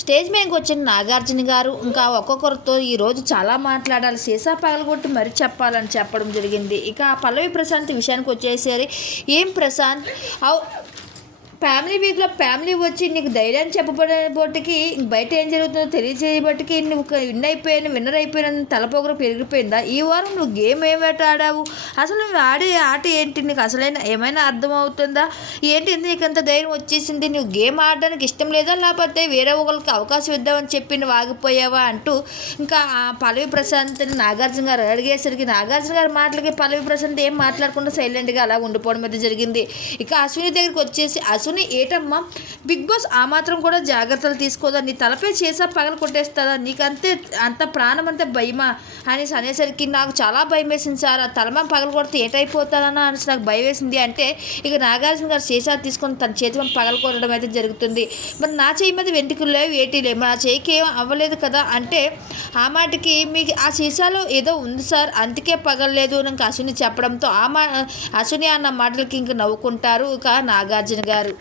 Stage మీదకి వచ్చిన నాగార్జున గారు ఇంకా ఒక్కొక్కరితో ఈరోజు చాలా మాట్లాడాలి. సీసా పగలగొట్టి మరి చెప్పాలని చెప్పడం జరిగింది. ఇక ఆ పల్లవి ప్రశాంత్ విషయానికి వచ్చేసరి ఏం ప్రశాంత్? అవు ఫ్యామిలీ వీక్లో ఫ్యామిలీ వచ్చి నీకు ధైర్యాన్ని చెప్పబడేబోటికి బయట ఏం జరుగుతుందో తెలియజేయబట్టికి నువ్వు విన్ అయిపోయాను విన్నర్ అయిపోయాను తలపోగరు పెరిగిపోయిందా? ఈ వారం నువ్వు గేమ్ ఏమిటి ఆడావు అసలు నువ్వు ఆడే ఆట ఏంటి? నీకు అసలైన ఏమైనా అర్థమవుతుందా? ఏంటి నీకు అంత ధైర్యం వచ్చేసింది? నువ్వు గేమ్ ఆడడానికి ఇష్టం లేదా? లేకపోతే వేరే ఒకరికి అవకాశం ఇద్దామని చెప్పి నువ్వు ఆగిపోయావా అంటూ ఇంకా ఆ పల్లవి ప్రశాంత్ని నాగార్జున గారు అడిగేసరికి నాగార్జున గారి మాటలకి పల్లవి ప్రశాంత్ ఏం మాట్లాడకుండా సైలెంట్గా అలా ఉండిపోవడం అయితే జరిగింది. ఇక అశ్విని దగ్గరికి వచ్చేసి అశ్విని ఏటమ్మా? బిగ్ బాస్ ఆ మాత్రం కూడా జాగ్రత్తలు తీసుకోదా? నీ తలపై చేసా పగలు కొట్టేస్తుందా? నీకు అంతే అంత ప్రాణం అంతే భయమా? అనేసి అనేసరికి నాకు చాలా భయం వేసింది సార్. ఆ తలమా పగలు కొడితే ఏటైపోతుందా అనేసి నాకు భయం వేసింది అంటే ఇక నాగార్జున గారు సీసా తీసుకొని తన చేతి పగలు కొట్టడం అయితే జరుగుతుంది. మరి నా చేయి మీద వెంట్రుకలు లేవు ఏటీ లేవు. నా చేయికి ఏం అవ్వలేదు కదా? అంటే ఆ మాటకి మీకు ఆ సీసాలో ఏదో ఉంది సార్. అందుకే పగలలేదు నాకు ఇంకా అశ్విని చెప్పడంతో ఆ మా అశ్విని అన్న మాటలకి ఇంక నవ్వుకుంటారు ఇక నాగార్జున గారు.